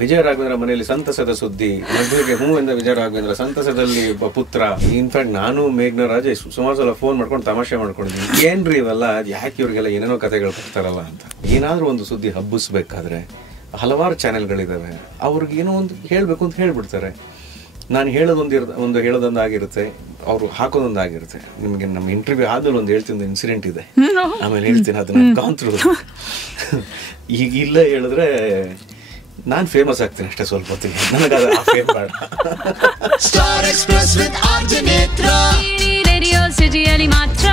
ವಿಜಯ ರಾಘವೇಂದ್ರ ಮನೆಯಲ್ಲಿ ಸಂತಸದ ಸುದ್ದಿ, ಮದುವೆಗೆ ಹೂ ಎಂದ ವಿಜಯ ರಾಘವೇಂದ್ರ, ಸಂತಸದಲ್ಲಿ ಪುತ್ರ. ಇನ್ಫ್ಯಾಕ್ಟ್ ನಾನು ಮೇಘ್ನ ರಾಜೇಶ್ ಸುಮಾರು ಸಲ ಫೋನ್ ಮಾಡ್ಕೊಂಡು ತಮಾಷೆ ಮಾಡ್ಕೊಂಡಿದ್ದೀನಿ, ಏನ್ರಿ ಇವೆಲ್ಲ, ಯಾಕೆ ಇವ್ರಿಗೆಲ್ಲ ಏನೇನೋ ಕಥೆಗಳು ಕೊಡ್ತಾರಲ್ಲ ಅಂತ. ಏನಾದರೂ ಒಂದು ಸುದ್ದಿ ಹಬ್ಬಿಸ್ಬೇಕಾದ್ರೆ ಹಲವಾರು ಚಾನೆಲ್ಗಳಿದ್ದಾವೆ, ಅವ್ರಿಗೇನೋ ಒಂದು ಹೇಳಬೇಕು ಅಂತ ಹೇಳ್ಬಿಡ್ತಾರೆ. ನಾನು ಹೇಳೋದೊಂದು ಹೇಳೋದೊಂದಾಗಿರುತ್ತೆ, ಅವರು ಹಾಕೋದೊಂದಾಗಿರುತ್ತೆ. ನಿಮಗೆ ನಮ್ಮ ಇಂಟರ್ವ್ಯೂ ಆದ್ಮೇಲೆ ಒಂದು ಹೇಳ್ತೀನಿ, ಒಂದು ಇನ್ಸಿಡೆಂಟ್ ಇದೆ, ಆಮೇಲೆ ಹೇಳ್ತೀನಿ ಅದನ್ನ ಕಾಂತ್ರು. ಈಗ ಇಲ್ಲ ಹೇಳಿದ್ರೆ ನಾನು ಫೇಮಸ್ ಆಗ್ತೀನಿ ಅಷ್ಟೇ ಸ್ವಲ್ಪ ಹೊತ್ತಿಗೆ, ನನಗದು ಆ ಫೇಮ್ ಬೇಡ. ಸ್ಟಾರ್ ಎಕ್ಸ್‌ಪ್ರೆಸ್ ವಿತ್ ಆರ್ಜೆ ನೇತ್ರ, ರೇಡಿಯೋ ಸಿಟಿಯಲ್ಲಿ ಮಾತ್ರ.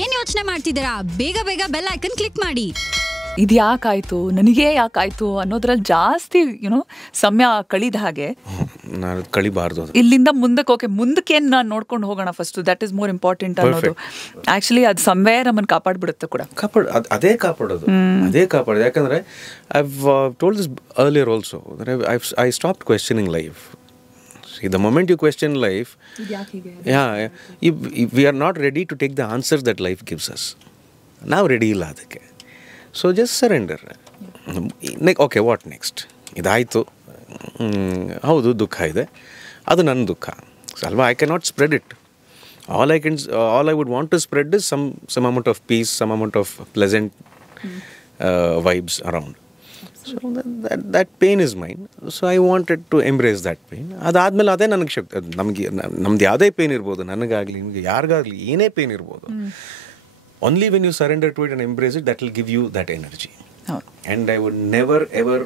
ಏನ್ ಯೋಚನೆ ಮಾಡ್ತಿದ್ದೀರಾ? ಬೇಗ ಬೇಗ ಬೆಲ್ ಐಕನ್ ಕ್ಲಿಕ್ ಮಾಡಿ. ಇದು ಯಾಕಾಯ್ತು, ನನಗೆ ಯಾಕಾಯ್ತು ಅನ್ನೋದ್ರಲ್ಲಿ ಜಾಸ್ತಿ ಸಮಯ ಕಳೀದ ಹಾಗೆ ನಾನು ಕಳಿಬಾರ್ದು. ಇಲ್ಲಿಂದ ಮುಂದಕ್ಕೆ ನಾನು ನೋಡ್ಕೊಂಡು ಹೋಗೋಣ first, that is more important ಅನ್ನೋದು. ಆಕ್ಚುಲಿ ಅದು ಸಮ್ವೇರ್ ನಮ್ಮನ್ನು ಕಾಪಾಡ್ಬಿಡುತ್ತೆ ಕೂಡ. ಅದೇ ಕಾಪಾಡೋದು. ಯಾಕಂದ್ರೆ I told this earlier also, I stopped questioning life. The moment you question life, we are not ready to take the answers that life gives us. Now ready ಇಲ್ಲ ಅದಕ್ಕೆ. So just surrender. Okay, what next? ಇದಾಯಿತು, ಹೌದು ದುಃಖ ಇದೆ, ಅದು ನನ್ನ ದುಃಖ ಅಲ್ವಾ. I can not spread it. All I would want to spread is some amount of peace, some amount of pleasant vibes around. So that pain is mine. So I wanted to embrace that pain. ಅದಾದಮೇಲೆ ಅದೇ ನನಗೆ ಶಕ್ತಿ. ನಮ್ದು ಯಾವುದೇ pain ಇರ್ಬೋದು, ನನಗಾಗಲಿ ನಿಮಗೆ ಯಾರಿಗಾಗಲಿ ಏನೇ pain ಇರ್ಬೋದು, only when you surrender to it and embrace it, that will give you that energy. And I would never ever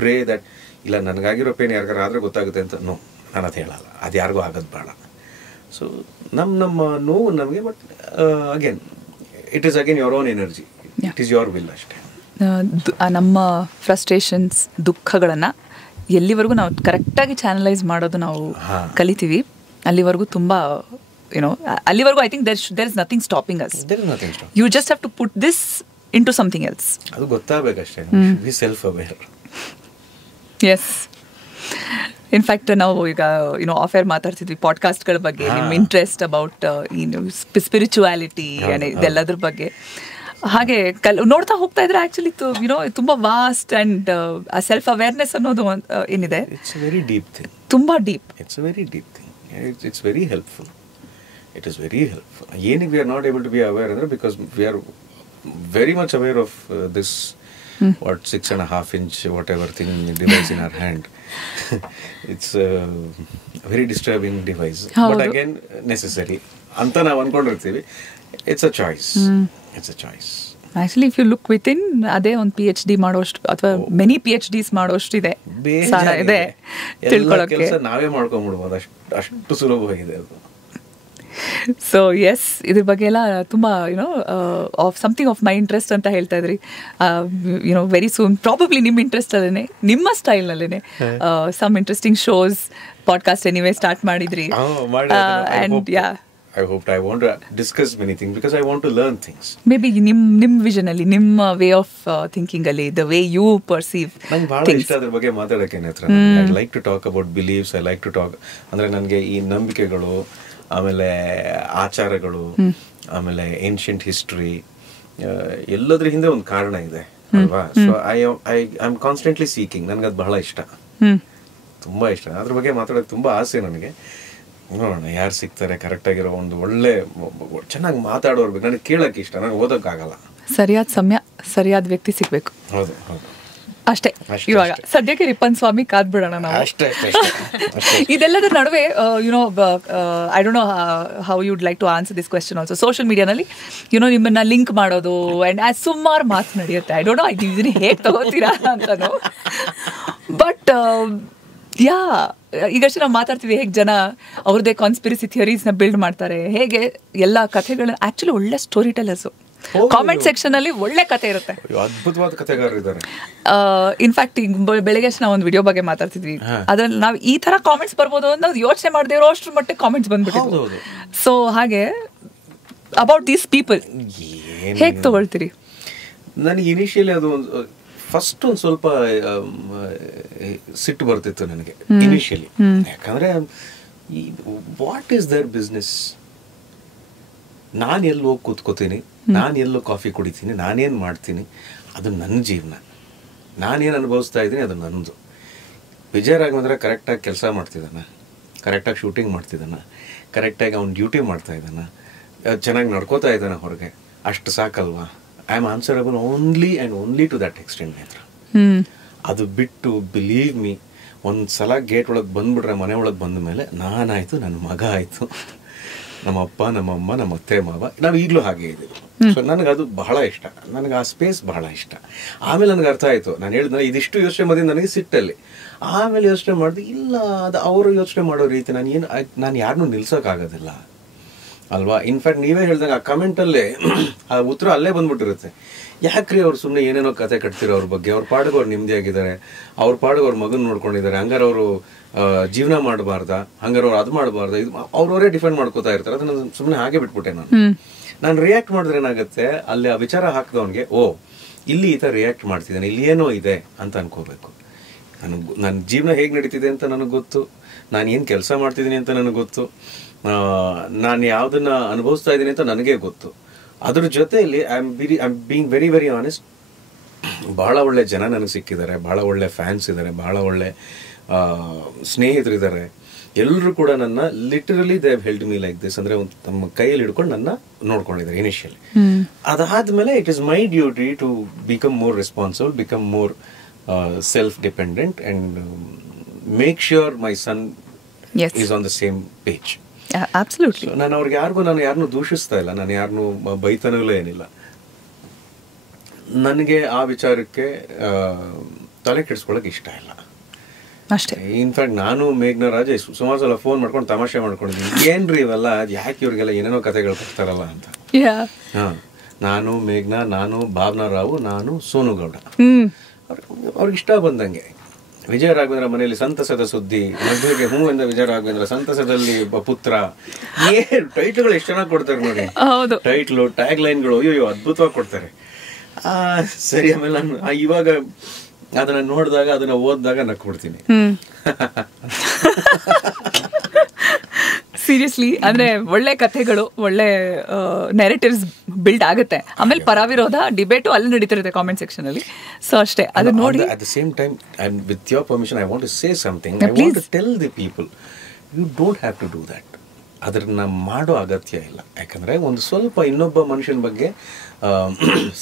pray that ಇಲ್ಲ ನನಗಾಗಿರೋ ಪೇನ್ ಯಾರಿಗಾರ ಆದರೆ ಗೊತ್ತಾಗುತ್ತೆ ಅಂತ. ನೋ, ನಾನು ಅದು ಹೇಳಲ್ಲ, ಅದು ಯಾರಿಗೂ ಆಗೋದು ಬೇಡ. ಸೊ ನಮ್ಮ ನೋವು ನಮಗೆ, but again it is again your own energy, it is your will ಅಷ್ಟೇ. ನಮ್ಮ ಫ್ರಸ್ಟ್ರೇಷನ್ಸ್, ದುಃಖಗಳನ್ನು ಎಲ್ಲಿವರೆಗೂ ನಾವು ಕರೆಕ್ಟಾಗಿ ಚಾನಲೈಸ್ ಮಾಡೋದು ನಾವು ಕಲಿತೀವಿ, ಅಲ್ಲಿವರೆಗೂ ತುಂಬ ಅಲ್ಲಿವರೆಗೂ I think there is nothing stopping us. You just have to put this into something else. ಅದು ಗೊತ್ತಾಗಬೇಕಷ್ಟೇ. Be self aware. Yes. In fact ನಾವು ಈಗ ಆಫೇರ್ ಮಾತಾಡ್ತಿದ್ವಿ ಪಾಡ್ಕಾಸ್ಟ್ಗಳ ಬಗ್ಗೆ, ನಿಮ್ಮ ಇಂಟ್ರೆಸ್ಟ್ ಅಬೌಟ್ ಸ್ಪಿರಿಚುವಾಲಿಟಿ ಇದೆಲ್ಲದ್ರ ಬಗ್ಗೆ. ಹಾಗೆ ನೋಡ್ತಾ ಹೋಗ್ತಾ ಇದ್ರೆ ಆಕ್ಚುಲಿ ತುಂಬ ವಾಸ್ಟ್ ಆ್ಯಂಡ್ ಸೆಲ್ಫ್ ಅವೇರ್ನೆಸ್ ಅನ್ನೋದು ಏನಿದೆ, ಇಟ್ಸ್ ವೆರಿ ಡೀಪ್ ಥಿಂಗ್. ತುಂಬ deep. It's very deep thing. It's very helpful. It is very helpful. Yenik we are not able to be aware of, because we are very much aware of this 6.5 inch whatever thing device in our hand. It's a very disturbing device, but again necessary anta ನಾವು ಅನ್ಕೊಂಡಿರ್ತೀವಿ. It's a choice. It's a choice. Actually, if you look within, ಅದೇ ಒಂದು PhD ಮಾಡೋಷ್ಟು ಅಥವಾ many PhDs ಮಾಡೋಷ್ಟು ಇದೆ, ಸಾರ ಇದೆ ತಿಳ್ಕೊಳ್ಳೋಕೆ. ಕೆಲಸ ನಾವೇ ಮಾಡ್ಕೊಂಡ್ಬಿಡ್ಬೋದು, ಅಷ್ಟು ಸುಲಭವಾಗಿದೆ ಅದು. ಸೊ ಎಸ್, ಇದ್ರ ಬಗ್ಗೆ ಎಲ್ಲ ತುಂಬ of something of my interest ಅಂತ ಹೇಳ್ತಾ ಇದ್ರಿ. ವೆರಿ ಸೂನ್ ಪ್ರಾಬಬ್ಲಿ ನಿಮ್ಮ ಇಂಟ್ರೆಸ್ಟ್ ಅಲ್ಲೇ, ನಿಮ್ಮ ಸ್ಟೈಲ್ನಲ್ಲೇ some interesting shows, podcast anyway start ಮಾಡಿದ್ರಿ. And yeah, I want to discuss many things because I want to learn things. Maybe ನಿಮ್ಮ ವಿಷನ್ ಅಲ್ಲಿ, ನಿಮ್ಮ ವೇ ಆಫ್ ಥಿಂಕಿಂಗ್ ಅಲ್ಲಿ, ದ ವೇ ಯು ಪರ್ಸೀವ್ ನಂಗೆ ಭಾಳ ಇಷ್ಟ ಅದ್ರ ಬಗ್ಗೆ ಮಾತಾಡೋಕೆ. I like to talk about beliefs. I like to talk ಅಂದರೆ ನನಗೆ ಈ ನಂಬಿಕೆಗಳು, ಆಮೇಲೆ ಆಚಾರಗಳು, ಆಮೇಲೆ ಏನ್ಷಿಯಂಟ್ ಹಿಸ್ಟ್ರಿ, ಎಲ್ಲದ್ರ ಹಿಂದೆ ಒಂದು ಕಾರಣ ಇದೆ ಅಲ್ವಾ. So I am constantly seeking. ನನಗೆ ಅದು ಬಹಳ ಇಷ್ಟ, ತುಂಬ ಇಷ್ಟ. ಅದ್ರ ಬಗ್ಗೆ ಮಾತಾಡೋಕೆ ತುಂಬ ಆಸೆ ನನಗೆ. ನೋಡೋಣ ಯಾರು ಸಿಗ್ತಾರೆ ಕರೆಕ್ಟ್ ಆಗಿರೋ, ಒಂದು ಒಳ್ಳೆ ಚೆನ್ನಾಗಿ ಮಾತಾಡೋರು ಬೇಕು. ನನಗೆ ಕೇಳೋಕೆ ಇಷ್ಟ, ನನಗೆ ಓದೋಕ್ಕಾಗಲ್ಲ. ಸರಿಯಾದ ಸಮಯ, ಸರಿಯಾದ ವ್ಯಕ್ತಿ ಸಿಗಬೇಕು. ಹೌದು ಹೌದು, ಅಷ್ಟೇ. ಇವಾಗ ಸದ್ಯಕ್ಕೆ ರಿಪ್ಪನ್ ಸ್ವಾಮಿ ಕಾದ್ಬಿಡೋಣ ನಾವು. ಇದೆಲ್ಲದರ ನಡುವೆ I don't know how you'd like to answer this question also. Social ಮೀಡಿಯಾನಲ್ಲಿ ನಿಮ್ಮನ್ನ ಲಿಂಕ್ ಮಾಡೋದು ಆ್ಯಂಡ್ ಸುಮಾರು ಮಾತು ನಡೆಯುತ್ತೆ. ಐ ಡೋಂಟ್ ನೋ ಇದನ್ನ ಹೇಗೆ ತಗೋತೀರಾ ಅಂತನೋ, ಬಟ್ ಯಾ, ಈಗಷ್ಟೇ ನಾವು ಮಾತಾಡ್ತೀವಿ ಹೇಗೆ ಜನ ಅವ್ರದ್ದೇ ಕಾನ್ಸ್ಪಿರಸಿ ಥಿಯರೀಸ್ನ ಬಿಲ್ಡ್ ಮಾಡ್ತಾರೆ, ಹೇಗೆ ಎಲ್ಲ ಕಥೆಗಳನ್ನ. ಆ್ಯಕ್ಚುಲಿ ಒಳ್ಳೆ ಸ್ಟೋರಿ ಟೆಲ್ಲರ್ಸು, ಕಾಮೆಂಟ್ ಸೆಕ್ಷನ್ ಅಲ್ಲಿ ಒಳ್ಳೆ ಕಥೆ ಇರುತ್ತೆ, ಅದ್ಭುತವಾದ ಕಥೆಗಾರರು ಇದ್ದಾರೆ. ಇನ್ಫ್ಯಾಕ್ಟ್ ಈಗ ಬೆಳಗ್ಗೆ ನಾವು ಒಂದು ವಿಡಿಯೋ ಬಗ್ಗೆ ಮಾತಾಡ್ತಿದ್ವಿ, ಅದ್ರಲ್ಲಿ ನಾವು ಈ ತರ ಕಾಮೆಂಟ್ಸ್ ಬರ್ಬೋದು ಅಂತ ನಾವು ಯೋಚನೆ ಮಾಡದೇ ಇರೋ ಅಷ್ಟ್ರ ಮಟ್ಟಿಗೆ ಕಾಮೆಂಟ್ಸ್ ಬಂದ್ಬಿಟ್ಟಿದ್ವು. ಸೊ ಹಾಗೆ ಅಬೌಟ್ ದೀಸ್ ಪೀಪಲ್ ಹೇಗೆ ತಗೊಳ್ತೀರಿ? ನನಗೆ ಇನಿಷಿಯಲಿ ಅದು ಫಸ್ಟ್ ಒಂದು ಸ್ವಲ್ಪ ಸಿಟ್ಟು ಬರ್ತಿತ್ತು ನನಗೆ ಇನಿಷಿಯಲಿ. ಯಾಕಂದ್ರೆ ವಾಟ್ ಈಸ್ ದರ್ ಬಿಸ್ನೆಸ್? ನಾನು ಎಲ್ಲಿ ಹೋಗಿ ಕೂತ್ಕೋತೀನಿ, ನಾನು ಎಲ್ಲೋ ಕಾಫಿ ಕುಡಿತೀನಿ, ನಾನೇನು ಮಾಡ್ತೀನಿ, ಅದು ನನ್ನ ಜೀವನ, ನಾನೇನು ಅನುಭವಿಸ್ತಾ ಇದ್ದೀನಿ ಅದು ನನ್ನದು. ವಿಜಯ ರಾಘವೇಂದ್ರ ಕರೆಕ್ಟಾಗಿ ಕೆಲಸ ಮಾಡ್ತಿದ್ದಾನೆ, ಕರೆಕ್ಟಾಗಿ ಶೂಟಿಂಗ್ ಮಾಡ್ತಿದ್ದಾನೆ, ಕರೆಕ್ಟಾಗಿ ಅವ್ನು ಡ್ಯೂಟಿ ಮಾಡ್ತಾ ಇದ್ದಾನೆ, ಚೆನ್ನಾಗಿ ನಡ್ಕೋತಾ ಇದ್ದಾನೆ ಹೊರಗೆ, ಅಷ್ಟು ಸಾಕಲ್ವಾ? I am answerable only and only to that extent Netra. ಅದು ಬಿಟ್ಟು ಬಿಲೀವ್ ಮೀ, ಒಂದು ಸಲ ಗೇಟ್ ಒಳಗೆ ಬಂದುಬಿಟ್ರೆ, ಮನೆ ಒಳಗೆ ಬಂದ ಮೇಲೆ ನಾನಾಯಿತು, ನನ್ನ ಮಗ ಆಯಿತು, ನಮ್ಮ ಅಪ್ಪ, ನಮ್ಮಮ್ಮ, ನಮ್ಮ ಅತ್ತೆ ಮಾವ, ನಾವು ಈಗಲೂ ಹಾಗೆ ಇದ್ದೀವಿ. ಸೊ ನನಗೆ ಅದು ಬಹಳ ಇಷ್ಟ, ನನಗೆ ಆ ಸ್ಪೇಸ್ ಬಹಳ ಇಷ್ಟ. ಆಮೇಲೆ ನನಗೆ ಅರ್ಥ ಆಯಿತು, ನಾನು ಹೇಳಿದ್ನಲ್ಲ ಇದಿಷ್ಟು ಯೋಚನೆ ಮಾಡಿದ್ದು ನನಗೆ ಸಿಟ್ಟಲ್ಲಿ. ಆಮೇಲೆ ಯೋಚನೆ ಮಾಡಿದೆ, ಇಲ್ಲ ಅದು ಅವರು ಯೋಚನೆ ಮಾಡೋ ರೀತಿ, ನಾನು ಯಾರನ್ನೂ ನಿಲ್ಸೋಕ್ಕಾಗೋದಿಲ್ಲ ಅಲ್ವಾ? ಇನ್ಫ್ಯಾಕ್ಟ್ ನೀವೇ ಹೇಳ್ದಂಗೆ ಆ ಕಮೆಂಟಲ್ಲೇ ಆ ಉತ್ತರ ಅಲ್ಲೇ ಬಂದ್ಬಿಟ್ಟಿರುತ್ತೆ. ಯಾಕ್ರಿ ಅವ್ರು ಸುಮ್ಮನೆ ಏನೇನೋ ಕತೆ ಕಟ್ತಿರೋ ಅವ್ರ ಬಗ್ಗೆ, ಅವ್ರ ಪಾಡಿಗೆ ಅವ್ರು ನೆಮ್ಮದಿಯಾಗಿದ್ದಾರೆ, ಅವ್ರ ಪಾಡಿಗೆ ಅವ್ರ ಮಗನ ನೋಡ್ಕೊಂಡಿದ್ದಾರೆ, ಹಂಗಾರೆ ಅವರು ಜೀವನ ಮಾಡಬಾರ್ದಾ, ಹಂಗಾರೆ ಅವ್ರು ಅದು ಮಾಡಬಾರ್ದಾ, ಇದು ಅವ್ರವರೇ ಡಿಫೆಂಡ್ ಮಾಡ್ಕೋತಾ ಇರ್ತಾರೆ. ಅದನ್ನ ಸುಮ್ಮನೆ ಹಾಗೆ ಬಿಟ್ಬಿಟ್ಟೆ ನಾನು ರಿಯಾಕ್ಟ್ ಮಾಡಿದ್ರೆ ಏನಾಗುತ್ತೆ, ಅಲ್ಲಿ ಆ ವಿಚಾರ ಹಾಕಿದವನಿಗೆ ಓ ಇಲ್ಲಿ ಈ ಥರ ರಿಯಾಕ್ಟ್ ಮಾಡ್ತಿದ್ದಾನೆ, ಇಲ್ಲಿ ಏನೋ ಇದೆ ಅಂತ ಅನ್ಕೋಬೇಕು. ನನ್ನ ಜೀವನ ಹೇಗೆ ನಡೀತಿದೆ ಅಂತ ನನಗೆ ಗೊತ್ತು, ನಾನು ಏನು ಕೆಲಸ ಮಾಡ್ತಿದ್ದೀನಿ ಅಂತ ನನಗೆ ಗೊತ್ತು, ನಾನು ಯಾವುದನ್ನ ಅನುಭವಿಸ್ತಾ ಇದ್ದೀನಿ ಅಂತ ನನಗೆ ಗೊತ್ತು. ಅದ್ರ ಜೊತೆಯಲ್ಲಿ I am being very very honest. ಬಹಳ ಒಳ್ಳೆ ಜನ ನನಗೆ ಸಿಕ್ಕಿದ್ದಾರೆ, ಬಹಳ ಒಳ್ಳೆ ಫ್ಯಾನ್ಸ್ ಇದ್ದಾರೆ, ಬಹಳ ಒಳ್ಳೆ ಸ್ನೇಹಿತರಿದ್ದಾರೆ. ಎಲ್ಲರೂ ಕೂಡ ನನ್ನ literally they have held me like this, ಅಂದರೆ ತಮ್ಮ ಕೈಯಲ್ಲಿ ಹಿಡ್ಕೊಂಡು ನನ್ನ ನೋಡ್ಕೊಂಡಿದ್ದಾರೆ ಇನಿಷಿಯಲಿ. ಅದಾದ್ಮೇಲೆ it is my duty to become more responsible, become more self dependent and make sure my son is on the same page. Absolutely. ನಾನು ಅವ್ರಿಗೆ ಯಾರನ್ನೂ ದೂಷಿಸ್ತಾ ಇಲ್ಲ, ನಾನು ಯಾರನ್ನೂ ಬೈತಾನೂ ಏನಿಲ್ಲ. ನನಗೆ ಆ ವಿಚಾರಕ್ಕೆ ತಲೆ ಕೆಡಿಸ್ಕೊಳ್ಳೋಕೆ ಇಷ್ಟ ಇಲ್ಲ ಅಷ್ಟೇ. ಇನ್ಫ್ಯಾಕ್ಟ್ ನಾನು ಮೇಘ್ನಾ ರಾಜೇಶ್ ಸುಮಾರು ಸಲ ಫೋನ್ ಮಾಡ್ಕೊಂಡು ತಮಾಷೆ ಮಾಡ್ಕೊಂಡಿದ್ದೀನಿ, ಏನ್ರಿ ಇವೆಲ್ಲ, ಯಾಕೆ ಇವ್ರಿಗೆಲ್ಲ ಏನೇನೋ ಕಥೆಗಳು ಬರ್ತಾರಲ್ಲ ಅಂತ. ನಾನು ಮೇಘ್ನಾ, ನಾನು ಭಾವನಾ ರಾವು, ನಾನು ಸೋನು ಗೌಡ, ಅವ್ರಿಗೆ ಇಷ್ಟ ಬಂದಂಗೆ ವಿಜಯ ರಾಘವೇಂದ್ರ ಮನೆಯಲ್ಲಿ ಸಂತಸದ ಸುದ್ದಿ, ಮದುವೆಗೆ ಹೂ ಎಂದ ವಿಜಯ ರಾಘವೇಂದ್ರ, ಸಂತಸದಲ್ಲಿ ಪುತ್ರ, ಟೈಟ್ಲ್ಗಳು ಎಷ್ಟು ಚೆನ್ನಾಗಿ ಕೊಡ್ತಾರೆ ನೋಡಿ. ಟೈಟ್ಲು, ಟ್ಯಾಗ್ ಲೈನ್ಗಳು ಅಯ್ಯೋ ಅದ್ಭುತವಾಗಿ ಕೊಡ್ತಾರೆ. ಸರಿ, ಆಮೇಲೆ ನಾನು ಇವಾಗ ಅದನ್ನ ನೋಡಿದಾಗ, ಅದನ್ನ ಓದಿದಾಗ ನಕ್ಬಿಡ್ತೀನಿ. ಸೀರಿಯಸ್ಲಿ, ಅಂದ್ರೆ ಒಳ್ಳೆ ಕಥೆಗಳು, ಒಳ್ಳೆ ನೆರೇಟಿವ್ಸ್ ಬಿಲ್ಡ್ ಆಗುತ್ತೆ. ಆಮೇಲೆ ಪರವಿರೋಧ ಡಿಬೇಟು ಅಲ್ಲಿ ನಡೀತಿರುತ್ತೆ ಕಾಮೆಂಟ್ ಸೆಕ್ಷನ್ ಅಲ್ಲಿ. ಸೊ ಅಷ್ಟೇ, ಅದು ನೋಡಿ. At the same time, with your permission, I want to say something. I want to tell the people, you don't have to do that. ಅದನ್ನ ಮಾಡೋ ಅಗತ್ಯ ಇಲ್ಲ. ಯಾಕಂದ್ರೆ ಒಂದು ಸ್ವಲ್ಪ ಇನ್ನೊಬ್ಬ ಮನುಷ್ಯನ ಬಗ್ಗೆ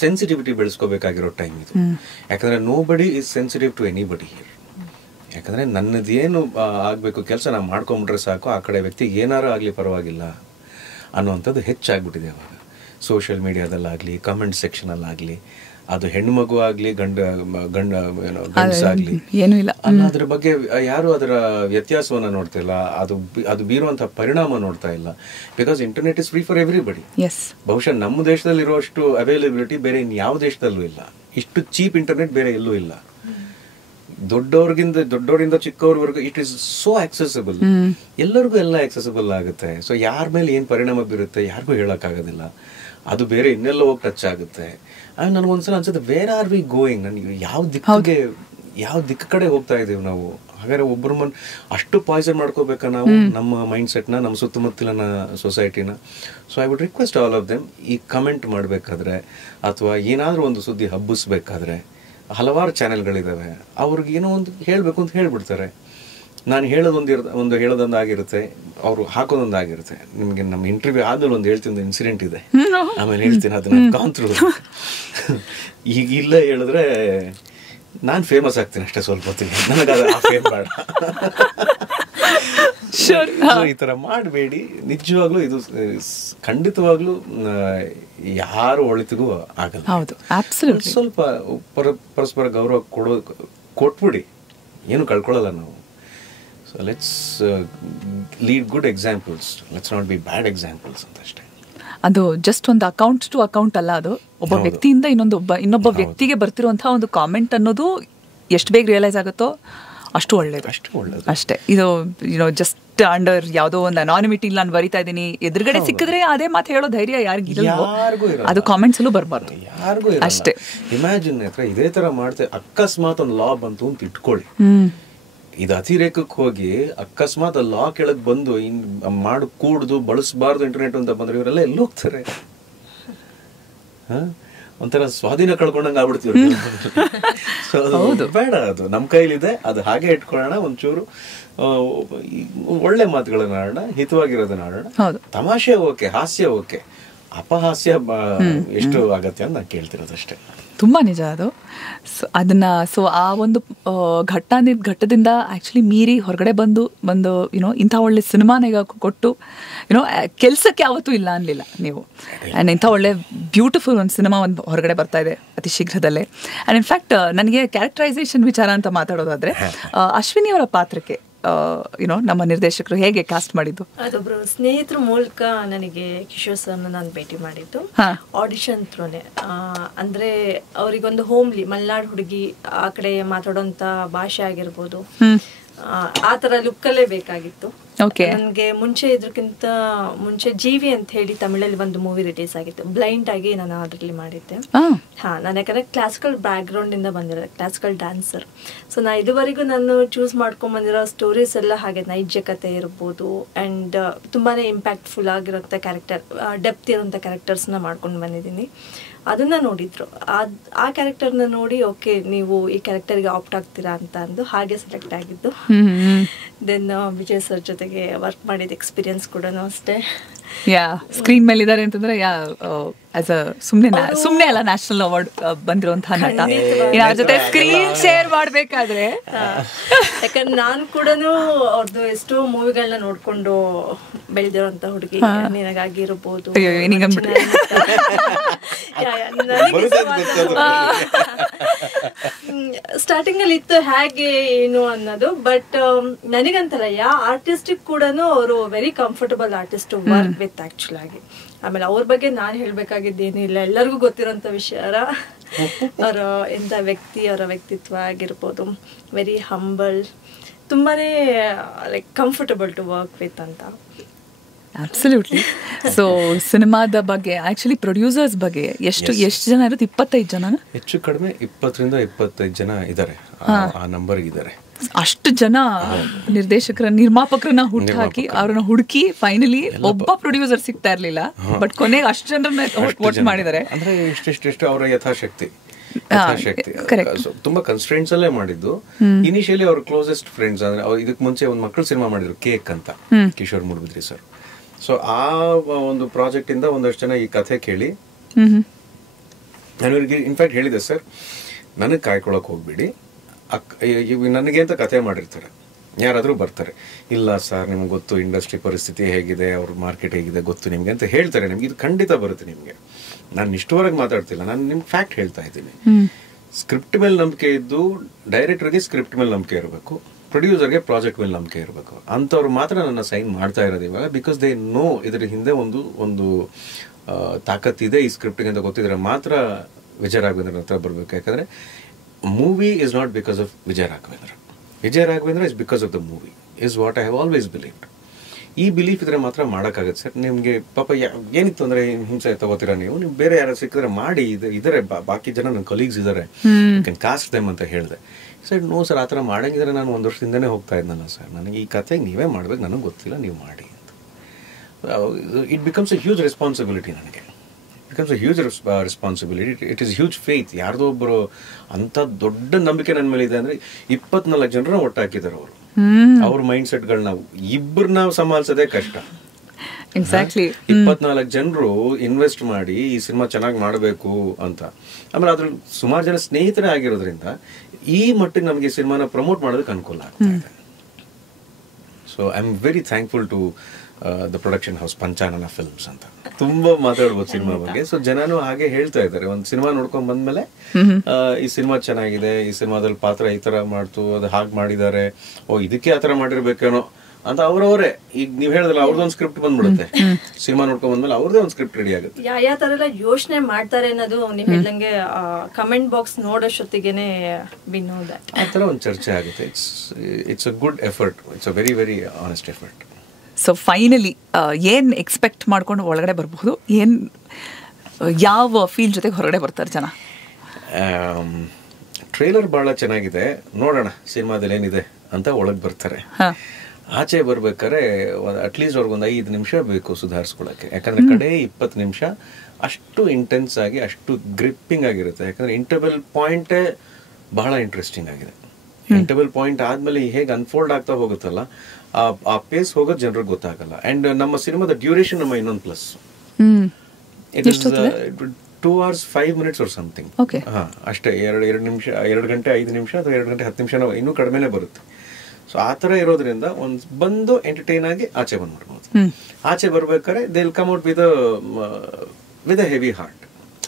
ಸೆನ್ಸಿಟಿವಿಟಿ ಬೆಳೆಸ್ಕೋಬೇಕಾಗಿರೋ ಟೈಮ್ ಇದು. ಯಾಕಂದ್ರೆ nobody is sensitive to anybody here. ಯಾಕಂದರೆ ನನ್ನದೇನು ಆಗಬೇಕು ಕೆಲಸ ನಾವು ಮಾಡ್ಕೊಂಬಿಟ್ರೆ ಸಾಕು, ಆ ಕಡೆ ವ್ಯಕ್ತಿಗೆ ಏನಾರು ಆಗಲಿ ಪರವಾಗಿಲ್ಲ ಅನ್ನುವಂಥದ್ದು ಹೆಚ್ಚಾಗ್ಬಿಟ್ಟಿದೆ ಅವಾಗ. ಸೋಷಿಯಲ್ ಮೀಡಿಯಾದಲ್ಲಾಗಲಿ, ಕಮೆಂಟ್ ಸೆಕ್ಷನಲ್ಲಾಗಲಿ, ಅದು ಹೆಣ್ಣುಮಗು ಆಗಲಿ, ಗಂಡಸಾಗಲಿ, ಏನೂ ಇಲ್ಲ ಅಲ್ಲ, ಅದ್ರ ಬಗ್ಗೆ ಯಾರು ಅದರ ವ್ಯತ್ಯಾಸವನ್ನು ನೋಡ್ತಿಲ್ಲ, ಅದು ಬೀರುವಂಥ ಪರಿಣಾಮ ನೋಡ್ತಾ ಇಲ್ಲ. Because internet is free for everybody. ಬಹುಶಃ ನಮ್ಮ ದೇಶದಲ್ಲಿರುವಷ್ಟು ಅವೈಲಬಿಲಿಟಿ ಬೇರೆ ಇನ್ಯಾವ ದೇಶದಲ್ಲೂ ಇಲ್ಲ. ಇಷ್ಟು ಚೀಪ್ ಇಂಟರ್ನೆಟ್ ಬೇರೆ ಎಲ್ಲೂ ಇಲ್ಲ. ದೊಡ್ಡವರಿಂದ ಚಿಕ್ಕವರವರೆಗೂ ಇಟ್ ಈಸ್ ಸೋ ಆಕ್ಸೆಸಿಬಲ್. ಎಲ್ಲರಿಗೂ ಎಲ್ಲ ಆಕ್ಸೆಸಿಬಲ್ ಆಗುತ್ತೆ. ಸೊ ಯಾರ ಮೇಲೆ ಏನು ಪರಿಣಾಮ ಬೀರುತ್ತೆ ಯಾರಿಗೂ ಹೇಳೋಕ್ಕಾಗೋದಿಲ್ಲ. ಅದು ಬೇರೆ ಇನ್ನೆಲ್ಲ ಹೋಗಿ ಟಚ್ ಆಗುತ್ತೆ. ನನಗೊಂದ್ಸಲ ಅನ್ಸುತ್ತೆ, ವೇರ್ ಆರ್ ವಿ ಗೋಯಿಂಗ್? ನನಗೆ ಯಾವ ದಿಕ್ಕು ಕಡೆ ಹೋಗ್ತಾ ಇದ್ದೀವಿ ನಾವು? ಹಾಗಾದ್ರೆ ಒಬ್ಬರು ಅಷ್ಟು ಪಾಯ್ಸನ್ ಮಾಡ್ಕೋಬೇಕಾ ನಾವು ನಮ್ಮ ಮೈಂಡ್ ಸೆಟ್ನ, ನಮ್ಮ ಸುತ್ತಮುತ್ತಲಿನ ಸೊಸೈಟಿನ? So I would request all of them, ಈ ಕಮೆಂಟ್ ಮಾಡಬೇಕಾದ್ರೆ ಅಥವಾ ಏನಾದರೂ ಒಂದು ಸುದ್ದಿ ಹಬ್ಬಿಸ್ಬೇಕಾದ್ರೆ ಹಲವಾರು ಚಾನೆಲ್ಗಳಿದ್ದಾವೆ, ಅವ್ರಿಗೆ ಏನೋ ಒಂದು ಹೇಳಬೇಕು ಅಂತ ಹೇಳ್ಬಿಡ್ತಾರೆ. ನಾನು ಹೇಳೋದೊಂದಾಗಿರುತ್ತೆ, ಅವರು ಹಾಕೋದೊಂದಾಗಿರುತ್ತೆ. ನಿಮಗೆ ನಮ್ಮ ಇಂಟರ್ವ್ಯೂ ಆದ್ಮೇಲೆ ಒಂದು ಹೇಳ್ತೀನಿ, ಒಂದು ಇನ್ಸಿಡೆಂಟ್ ಇದೆ, ಆಮೇಲೆ ಹೇಳ್ತೀನಿ, ಅದನ್ನ ಕಾಂತ್ರು. ಈಗ ಇಲ್ಲ ಹೇಳಿದ್ರೆ ನಾನು ಫೇಮಸ್ ಆಗ್ತೀನಿ ಅಷ್ಟೇ ಸ್ವಲ್ಪ ಹೊತ್ತಿಗೆ, ನನಗೆ ಆ ಫೇಮ್ ಬೇಡ. ಈ ಥರ ಮಾಡಬೇಡಿ. ನಿಜವಾಗ್ಲೂ ಇದು ಖಂಡಿತವಾಗ್ಲೂ ಯಾರು ಒಳಿತಿಗೂ ಆಗಲ್ಲ. ಸ್ವಲ್ಪ ಪರಸ್ಪರ ಗೌರವ ಕೊಟ್ಬಿಡಿ, ಏನು ಕಳ್ಕೊಳ್ಳಲ್ಲ ನಾವು. So let's lead good examples, let's not be bad examples ಅಂತ ಅಷ್ಟೇ. ಅದು ಜಸ್ಟ್ ಒಂದು ಅಕೌಂಟ್ ಟು ಅಕೌಂಟ್ ಅಲ್ಲ, ಅದು ಒಬ್ಬ ವ್ಯಕ್ತಿಯಿಂದ ಇನ್ನೊಬ್ಬ ವ್ಯಕ್ತಿಗೆ ಬರ್ತಿರುವಂತಹ ಒಂದು ಕಾಮೆಂಟ್ ಅನ್ನೋದು ಎಷ್ಟು ಬೇಗ ರಿಯಲೈಸ್ ಆಗುತ್ತೋ ಅಷ್ಟು ಒಳ್ಳೇದು. ಅಷ್ಟೇ. ಇದು ಜಸ್ಟ್ ಅಂಡರ್ ಯಾವುದೋ ಒಂದು ಅನಾನಿಮಿಟಿ ಇಲ್ಲ, ನಾನು ಬರಿತಾ ಇದ್ದೀನಿ, ಎದುರುಗಡೆ ಸಿಕ್ಕಿದ್ರೆ ಅದೇ ಮಾತು ಹೇಳೋ ಧೈರ್ಯ ಯಾರಿಗಿರಲ್ವೋ, ಅದು ಕಾಮೆಂಟ್ಸ್ ಅಲ್ಲೂ ಬರಬಾರ್ದು. ಯಾರಿಗೂ ಅಷ್ಟೇ. ಇಮ್ಯಾಜಿನ್ ಇದೇ ತರ ಮಾಡ್ತೇವೆ, ಅಕಸ್ಮಾತ್ ಒಂದು ಲಾ ಬಂತು ಅಂತ ಇಟ್ಕೊಳ್ಳಿ, ಇದು ಅತಿರೇಕಕ್ಕೆ ಹೋಗಿ ಅಕಸ್ಮಾತ್ ಲಾ ಕೆಳಗೆ ಬಂದು ಕೂಡ್ದು ಬಳಸಬಾರ್ದು ಇಂಟರ್ನೆಟ್ ಅಂತ ಬಂದ್ರೆ ಇವರೆಲ್ಲ ಎಲ್ಲಿ ಹೋಗ್ತಾರೆ? ಒಂಥರ ಸ್ವಾಧೀನ ಕಳ್ಕೊಂಡಂಗೆ ಆಗ್ಬಿಡ್ತೀವಿ. ಸೊ ಅದು ಬೇಡ, ಅದು ನಮ್ಮ ಕೈಲಿದೆ, ಅದು ಹಾಗೆ ಇಟ್ಕೊಳ್ಳೋಣ. ಒಂಚೂರು ಒಳ್ಳೆ ಮಾತುಗಳನ್ನ ಆಡೋಣ, ಹಿತವಾಗಿರೋದನ್ನ ಆಡೋಣ. ತಮಾಷೆ ಓಕೆ, ಹಾಸ್ಯ ಓಕೆ, ಅಪಹಾಸ್ಯ ಎಷ್ಟು ಆಗತ್ತೆ ಅಂತ ನಾನು ಕೇಳ್ತಿರೋದಷ್ಟೇ. ತುಂಬ ನಿಜ ಅದು. ಸೊ ಆ ಒಂದು ಘಟ್ಟದಿಂದ ಆ್ಯಕ್ಚುಲಿ ಮೀರಿ ಹೊರಗಡೆ ಬಂದು ಯುನೋ ಇಂಥ ಒಳ್ಳೆ ಸಿನಿಮಾನ ಈಗ ಕೊಟ್ಟು ಯುನೋ ಕೆಲಸಕ್ಕೆ ಯಾವತ್ತೂ ಇಲ್ಲ ಅನ್ನಲಿಲ್ಲ ನೀವು. ಆ್ಯಂಡ್ ಇಂಥ ಒಳ್ಳೆ ಬ್ಯೂಟಿಫುಲ್ ಒಂದು ಸಿನಿಮಾ ಒಂದು ಹೊರಗಡೆ ಬರ್ತಾ ಇದೆ ಅತಿ ಶೀಘ್ರದಲ್ಲೇ. ಆ್ಯಂಡ್ ಇನ್ಫ್ಯಾಕ್ಟ್ ನನಗೆ ಕ್ಯಾರೆಕ್ಟರೈಸೇಷನ್ ವಿಚಾರ ಅಂತ ಮಾತಾಡೋದಾದರೆ ಅಶ್ವಿನಿ ಅವರ ಪಾತ್ರಕ್ಕೆ ಯುನೋ ನಮ್ಮ ನಿರ್ದೇಶಕರು ಹೇಗೆ ಕಾಸ್ಟ್ ಮಾಡಿದ್ದು? ಅದೊಬ್ರು ಸ್ನೇಹಿತರ ಮೂಲಕ ನನಗೆ ಕಿಶೋರ್ ಸರ್ನ ನಾನು ಭೇಟಿ ಮಾಡಿದ್ದು ಆಡಿಷನ್ ಥ್ರೂನೇ. ಅಂದ್ರೆ ಅವರಿಗೊಂದು ಹೋಮ್ಲಿ ಮಲೆನಾಡು ಹುಡುಗಿ, ಆ ಕಡೆ ಮಾತಾಡೋಂಥ ಭಾಷೆ ಆಗಿರ್ಬೋದು, ಆ ಥರ ಲುಕ್ಕಲ್ಲೇ ಬೇಕಾಗಿತ್ತು ನನಗೆ. ಇದಕ್ಕಿಂತ ಮುಂಚೆ ಜೀವಿ ಅಂತ ಹೇಳಿ ತಮಿಳಲ್ಲಿ ಒಂದು ಮೂವಿ ರಿಲೀಸ್ ಆಗಿತ್ತು, ಬ್ಲೈಂಡ್ ಆಗಿ ನಾನು ಅದರಲ್ಲಿ ಮಾಡಿದ್ದೆ. ನಾನು ಯಾಕಂದ್ರೆ ಕ್ಲಾಸಿಕಲ್ ಬ್ಯಾಕ್ ಗ್ರೌಂಡ್ ಇಂದ ಬಂದಿರೋದು, ಕ್ಲಾಸಿಕಲ್ ಡ್ಯಾನ್ಸರ್. ಸೊ ಇದುವರೆಗೂ ನಾನು ಚೂಸ್ ಮಾಡ್ಕೊಂಡ್ ಬಂದಿರೋ ಸ್ಟೋರೀಸ್ ಎಲ್ಲ ಹಾಗೆ ನೈಜ ಕತೆ ಇರ್ಬೋದು, ಅಂಡ್ ತುಂಬಾನೇ ಇಂಪ್ಯಾಕ್ಟ್ಫುಲ್ ಆಗಿರುತ್ತೆ ಕ್ಯಾರೆಕ್ಟರ್, ಡೆಪ್ತ್ ಇರೋಂಥ ಕ್ಯಾರೆಕ್ಟರ್ಸ್ನ ಮಾಡ್ಕೊಂಡು ಬಂದಿದ್ದೀನಿ. ಅದನ್ನ ನೋಡಿದ್ರು, ಆ ಕ್ಯಾರೆಕ್ಟರ್ನ ನೋಡಿ ಓಕೆ ನೀವು ಈ ಕ್ಯಾರೆಕ್ಟರ್ಗೆ ಆಪ್ಟ್ ಆಗ್ತೀರಾ ಅಂತ ಅಂದು ಹಾಗೆ ಸೆಲೆಕ್ಟ್ ಆಗಿದ್ದು. ದೆನ್ ವಿಜಯ್ ಸರ್ ಜೊತೆಗೆ ವರ್ಕ್ ಮಾಡಿದ ಎಕ್ಸ್ಪೀರಿಯನ್ಸ್ ಕೂಡ ಅಷ್ಟೇ. ಸ್ಕ್ರೀನ್ ಮೇಲೆ ಇದ್ದಾರೆ ಅಂತಂದ್ರೆ ಆಸ್ ಅ ಸುಮ್ನೆ ಅಲ್ಲ ನ್ಯಾಷನಲ್ ಅವಾರ್ಡ್ ಬಂದಿರುವಂತಹ ನಟ, ಅವ್ರ ಜೊತೆ ಸ್ಕ್ರೀನ್ ಶೇರ್ ಮಾಡ್ಬೇಕಾದ್ರೆ ಯಾಕಂದ್ರೆ ನಾನು ಕೂಡ ಅವ್ರದ್ದು ಎಷ್ಟೋ ಮೂವಿಗಳನ್ನ ನೋಡ್ಕೊಂಡು ಬೆಳೆದಿರೋಂತ ಹುಡುಗಿ. ನಿನಗಾಗಿರ್ಬೋದು, ಸ್ಟಾರ್ಟಿಂಗ್ ಅಲ್ಲಿ ಇತ್ತು ಹೇಗೆ ಏನು ಅನ್ನೋದು. ಬಟ್ ನನಗಂತಲ್ಲ, ಯಾವ ಆರ್ಟಿಸ್ಟ್ ಕೂಡ ಅವರು very comfortable artist work with actual ಆಗಿ. ಆಮೇಲೆ ಅವ್ರ ಬಗ್ಗೆ ನಾನು ಹೇಳ್ಬೇಕಾಗಿದ್ದೇನಿಲ್ಲ, ಎಲ್ಲರಿಗೂ ಗೊತ್ತಿರೋಂಥ ವಿಷಯ. ಅವರ ಎಂಥ ವ್ಯಕ್ತಿ, ಅವರ ವ್ಯಕ್ತಿತ್ವ ಆಗಿರ್ಬೋದು, ವೆರಿ ಹಂಬಲ್, ತುಂಬಾನೇ like comfortable to work with ಅಂತ. ಅಬ್ಸಲ್ಯೂಟ್ಲಿ. ಸೊ ಸಿನಿಮಾದ ಬಗ್ಗೆ ಆಕ್ಚುಲಿ ಪ್ರೊಡ್ಯೂಸರ್ಸ್ ಬಗ್ಗೆ ಎಷ್ಟು ಜನ ಇರುತ್ತೆ? 25 ಜನ, ಹೆಚ್ಚು ಕಡಿಮೆ 20ರಿಂದ 25 ಜನ ಇದ್ದಾರೆ, ಆ ನಂಬರ್ ಇದ್ದಾರೆ. ಅಷ್ಟು ಜನ ನಿರ್ದೇಶಕರ ನಿರ್ಮಾಪಕರನ್ನ ಹುಡುಕಿ ಅವ್ರನ್ನ ಹುಡುಕಿ ಫೈನಲಿ ಒಬ್ಬ ಪ್ರೊಡ್ಯೂಸರ್ ಸಿಗ್ತಾ ಇರ್ಲಿಲ್ಲ, ಬಟ್ ಕೊನೆಗೆ ಅಷ್ಟು ಜನರನ್ನ ವೋಟ್ ಮಾಡಿದ್ದಾರೆ. ಅಂದ್ರೆ ಎಷ್ಟು ಅವರ ಯಥಾಶಕ್ತಿ ತುಂಬಾ ಕನ್ಸ್ಟ್ರೆಂಟ್ಸ್ ಅಲ್ಲೇ ಮಾಡಿದ್ದು. ಇನಿಷಿಯಲಿ ಅವ್ರ ಕ್ಲೋಸೆಸ್ಟ್ ಫ್ರೆಂಡ್ಸ್, ಅಂದ್ರೆ ಇದಕ್ಕೆ ಮುಂಚೆ ಒಂದು ಮಕ್ಕಳು ಸಿನಿಮಾ ಮಾಡಿದ್ರು ಕೇಕ್ ಅಂತ, ಕಿಶೋರ್ ಮೂಡುಬಿದ್ರಿ ಸರ್. ಸೊ ಆ ಒಂದು ಪ್ರಾಜೆಕ್ಟ್ ಇಂದ ಒಂದಷ್ಟು ಜನ ಈ ಕಥೆ ಕೇಳಿ ನಾನು ಇವ್ರಿಗೆ ಇನ್ಫ್ಯಾಕ್ಟ್ ಹೇಳಿದೆ, ಸರ್ ನನಗೆ ಕಾಯ್ಕೊಳಕ್ ಹೋಗ್ಬಿಡಿ, ನನಗೆ ಅಂತ ಕಥೆ ಮಾಡಿರ್ತಾರೆ, ಯಾರಾದರೂ ಬರ್ತಾರೆ, ಇಲ್ಲ ಸರ್ ನಿಮ್ಗೆ ಗೊತ್ತು ಇಂಡಸ್ಟ್ರಿ ಪರಿಸ್ಥಿತಿ ಹೇಗಿದೆ, ಅವ್ರ ಮಾರ್ಕೆಟ್ ಹೇಗಿದೆ ಗೊತ್ತು ನಿಮ್ಗೆ ಅಂತ ಹೇಳ್ತಾರೆ. ನಿಮ್ಗೆ ಇದು ಖಂಡಿತ ಬರುತ್ತೆ ನಿಮ್ಗೆ. ನಾನು ಇಷ್ಟವರೆಗೆ ಮಾತಾಡ್ತಿಲ್ಲ, ನಾನು ನಿಮ್ಗೆ ಫ್ಯಾಕ್ಟ್ ಹೇಳ್ತಾ ಇದ್ದೀನಿ. ಸ್ಕ್ರಿಪ್ಟ್ ಮೇಲೆ ನಂಬಿಕೆ ಇದ್ದು ಡೈರೆಕ್ಟರ್ಗೆ ಸ್ಕ್ರಿಪ್ಟ್ ಮೇಲೆ ನಂಬಿಕೆ ಇರಬೇಕು, ಪ್ರೊಡ್ಯೂಸರ್ಗೆ ಪ್ರಾಜೆಕ್ಟ್ ಮೇಲೆ ನಂಬಿಕೆ ಇರಬೇಕು. ಅಂಥವ್ರು ಮಾತ್ರ ನನ್ನ ಸೈನ್ ಮಾಡ್ತಾ ಇರೋದು ಇವಾಗ. ಬಿಕಾಸ್ ದೇ ನೋ ಇದ್ರ ಹಿಂದೆ ಒಂದು ತಾಕತ್ತಿದೆ ಈ ಸ್ಕ್ರಿಪ್ಟ್ಗೆ ಅಂತ ಗೊತ್ತಿದ್ರೆ ಮಾತ್ರ ವಿಜಯ ರಾಘವೇಂದ್ರ ಹತ್ರ ಬರಬೇಕು. ಯಾಕಂದ್ರೆ movie is not because of Vijaya Raghavendra. Vijaya Raghavendra is because of the movie is what I have always believed. ಈ ಬಿಲೀಫ್ ಇದ್ರೆ ಮಾತ್ರ ಮಾಡೋಕ್ಕಾಗತ್ತೆ ಸರ್. ನಿಮಗೆ ಪಾಪ ಏನಿತ್ತು ಅಂದರೆ ಹಿಂಸೆ ತಗೋತೀರಾ ನೀವು ಬೇರೆ ಯಾರು ಸಿಕ್ಕಿದ್ರೆ ಮಾಡಿ, ಇದ್ದಾರೆ ಬಾಕಿ ಜನ ನನ್ನ ಕಲೀಗ್ಸ್ ಇದ್ದಾರೆ, ಯು ಕ್ಯಾನ್ ಕಾಸ್ಟ್ ದೆಮ್ ಅಂತ ಹೇಳಿದೆ. ಸರ್ ನೋ ಸರ್, ಆ ಥರ ಮಾಡಂಗಿದ್ರೆ ನಾನು ಒಂದು ವರ್ಷದಿಂದನೇ ಹೋಗ್ತಾ ಇದ್ದನಲ್ಲ ಸರ್, ನನಗೆ ಈ ಕಥೆಗೆ ನೀವೇ ಮಾಡ್ಬೇಕು, ನನಗೆ ಗೊತ್ತಿಲ್ಲ, ನೀವು ಮಾಡಿ ಅಂತ. It becomes a huge responsibility. ನನಗೆ becomes a huge responsibility. It is huge faith. ಯಾರ್ದೋ ಒಬ್ಬರು ಅಂಥ ದೊಡ್ಡ ನಂಬಿಕೆ ನನ್ನ ಮೇಲೆ ಇದೆ ಅಂದರೆ 24 ಜನರನ್ನ ಒಟ್ಟಾಕಿದ್ದಾರೆ ಅವರು. ಅವ್ರ ಮೈಂಡ್ ಸೆಟ್ಗಳನ್ನ ಇಬ್ಬರನ್ನ ಸಂಭಾಳಿಸೋದೇ ಕಷ್ಟ. ಎಕ್ಸಾಕ್ಟ್ಲಿ 24 ಜನರು ಇನ್ವೆಸ್ಟ್ ಮಾಡಿ ಈ ಸಿನಿಮಾ ಚೆನ್ನಾಗಿ ಮಾಡಬೇಕು ಅಂತ. ಆಮೇಲೆ ಅದ್ರಲ್ಲಿ ಸುಮಾರು ಜನ ಸ್ನೇಹಿತರೇ ಆಗಿರೋದ್ರಿಂದ ಈ ಮಟ್ಟಿಗೆ ನಮಗೆ ಸಿನಿಮಾನ ಪ್ರಮೋಟ್ ಮಾಡೋದಕ್ಕೆ ಅನುಕೂಲ ಆಗ್ತಾ ಇದೆ. So I am very thankful to the production house Panchanana films ಅಂತ. ತುಂಬಾ ಮಾತಾಡ್ಬೋದು ಸಿನಿಮಾ ಬಗ್ಗೆ. ಸೊ ಜನನು ಹಾಗೆ ಹೇಳ್ತಾ ಇದ್ದಾರೆ, ಒಂದು ಸಿನಿಮಾ ನೋಡ್ಕೊಂಡ್ ಬಂದ್ಮೇಲೆ ಈ ಸಿನಿಮಾ ಚೆನ್ನಾಗಿದೆ, ಈ ಸಿನಿಮಾದಲ್ಲಿ ಪಾತ್ರ ಈ ತರ ಮಾಡ್ತು, ಅದು ಹಾಗೆ ಮಾಡಿದ್ದಾರೆ, ಓ ಇದಕ್ಕೆ ಆ ತರ ಮಾಡಿರ್ಬೇಕೇನೋ ಅಂತ ಅವ್ರವರೇ. ಈಗ ನೀವ್ ಹೇಳಿದ್ರಲ್ಲ, ಅವ್ರದ್ದೊಂದು ಸ್ಕ್ರಿಪ್ಟ್ ಬಂದ್ಬಿಡುತ್ತೆ, ಸಿನಿಮಾ ನೋಡ್ಕೊಂಡ್ ಬಂದ್ಮೇಲೆ ಅವ್ರದೇ ಒಂದು ಸ್ಕ್ರಿಪ್ಟ್ ರೆಡಿ ಆಗುತ್ತೆ. ಯಾವ ತರ ಎಲ್ಲ ಯೋಚನೆ ಮಾಡ್ತಾರೆ ಅನ್ನೋದು ನೀವ್ ಹೇಳ್ದಂಗೆ ಕಮೆಂಟ್ ಬಾಕ್ಸ್ ನೋಡೋಷ್ಟೊತ್ತಿಗೆನೆ ವಿನೋದ ಆ ತರ ಒಂದು ಚರ್ಚೆ ಆಗುತ್ತೆ. It's a good effort, it's a very very honest effort. So finally ಏನ್ ಎಕ್ಸ್ಪೆಕ್ಟ್ ಮಾಡ್ಕೊಂಡು ಒಳಗಡೆ ಬರಬಹುದು? ಯಾವ ಫೀಲ್ ಜೊತೆಗೆ ಹೊರಗಡೆ ಬರ್ತಾರೆ ಜನ? ಟ್ರೇಲರ್ ಬಹಳ ಚೆನ್ನಾಗಿದೆ, ನೋಡೋಣ ಸಿನಿಮಾದಲ್ಲಿ ಏನಿದೆ ಅಂತ ಒಳಗೆ ಬರ್ತಾರೆ. ಆಚೆ ಬರ್ಬೇಕಾದ್ರೆ ಅಟ್ಲೀಸ್ಟ್ ಅವ್ರಿಗೊಂದು 5 ನಿಮಿಷ ಬೇಕು ಸುಧಾರಿಸ್ಕೊಳ್ಳೋಕ್ಕೆ. ಯಾಕಂದರೆ ಕಡೆ 20 ನಿಮಿಷ ಅಷ್ಟು ಇಂಟೆನ್ಸ್ ಆಗಿ ಅಷ್ಟು ಗ್ರಿಪ್ಪಿಂಗ್ ಆಗಿರುತ್ತೆ. ಯಾಕಂದರೆ ಇಂಟರ್ವೆಲ್ ಪಾಯಿಂಟೇ ಬಹಳ ಇಂಟ್ರೆಸ್ಟಿಂಗ್ ಆಗಿದೆ. ಇಂಟರ್ವೆಲ್ ಪಾಯಿಂಟ್ ಆದಮೇಲೆ ಹೇಗೆ ಅನ್ಫೋಲ್ಡ್ ಆಗ್ತಾ ಹೋಗುತ್ತಲ್ಲ, ಆ ಪೇಸ್ ಹೋಗೋದು ಜನರಿಗೆ ಗೊತ್ತಾಗಲ್ಲ. ಆ್ಯಂಡ್ ನಮ್ಮ ಸಿನಿಮಾದ ಡ್ಯೂರೇಷನ್ ನಮ್ಮ ಇನ್ನೊಂದು plus, it is 2 hours 5 minutes or something. ಹಾಂ, ಅಷ್ಟೇ. 2 ನಿಮಿಷ, 2 ಗಂಟೆ 5 ನಿಮಿಷ ಅಥವಾ 2 ಗಂಟೆ 10 ನಿಮಿಷ ಇನ್ನೂ ಕಡಿಮೆನೇ ಬರುತ್ತೆ. ಸೊ ಆ ಥರ ಇರೋದ್ರಿಂದ ಒಂದು ಬಂದು ಎಂಟರ್ಟೈನ್ ಆಗಿ ಆಚೆ ಬಂದ್ಬಿಡ್ಬೋದು. ಆಚೆ ಬರ್ಬೇಕಾದ್ರೆ they will come out with a heavy heart.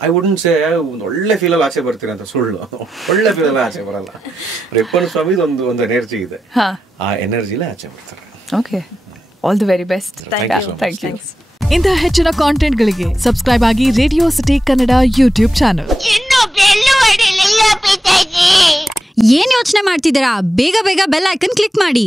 I wouldn't say ಒಂದು ಒಳ್ಳೆ ಫೀಲಲ್ಲಿ ಆಚೆ ಬರ್ತೀರ ಅಂತ, ಸುಳ್ಳು. ಒಳ್ಳೆ ಫೀಲಲ್ಲಿ ಆಚೆ ಬರಲ್ಲ. ರಿಪ್ಪನ್ ಸ್ವಾಮಿದು ಒಂದು ಎನರ್ಜಿ ಇದೆ, ಆ ಎನರ್ಜಿಲೇ ಆಚೆ ಬರ್ತಾರೆ. Okay, all the very best. Thank you. ಇಂತಹ ಹೆಚ್ಚಿನ ಕಾಂಟೆಂಟ್ಗಳಿಗೆ ಸಬ್ಸ್ಕ್ರೈಬ್ ಆಗಿ Radio City Kannada YouTube channel. ಏನ್ ಯೋಚನೆ ಮಾಡ್ತಿದ್ದೀರಾ? ಬೇಗ ಬೇಗ ಬೆಲ್ ಐಕನ್ ಕ್ಲಿಕ್ ಮಾಡಿ.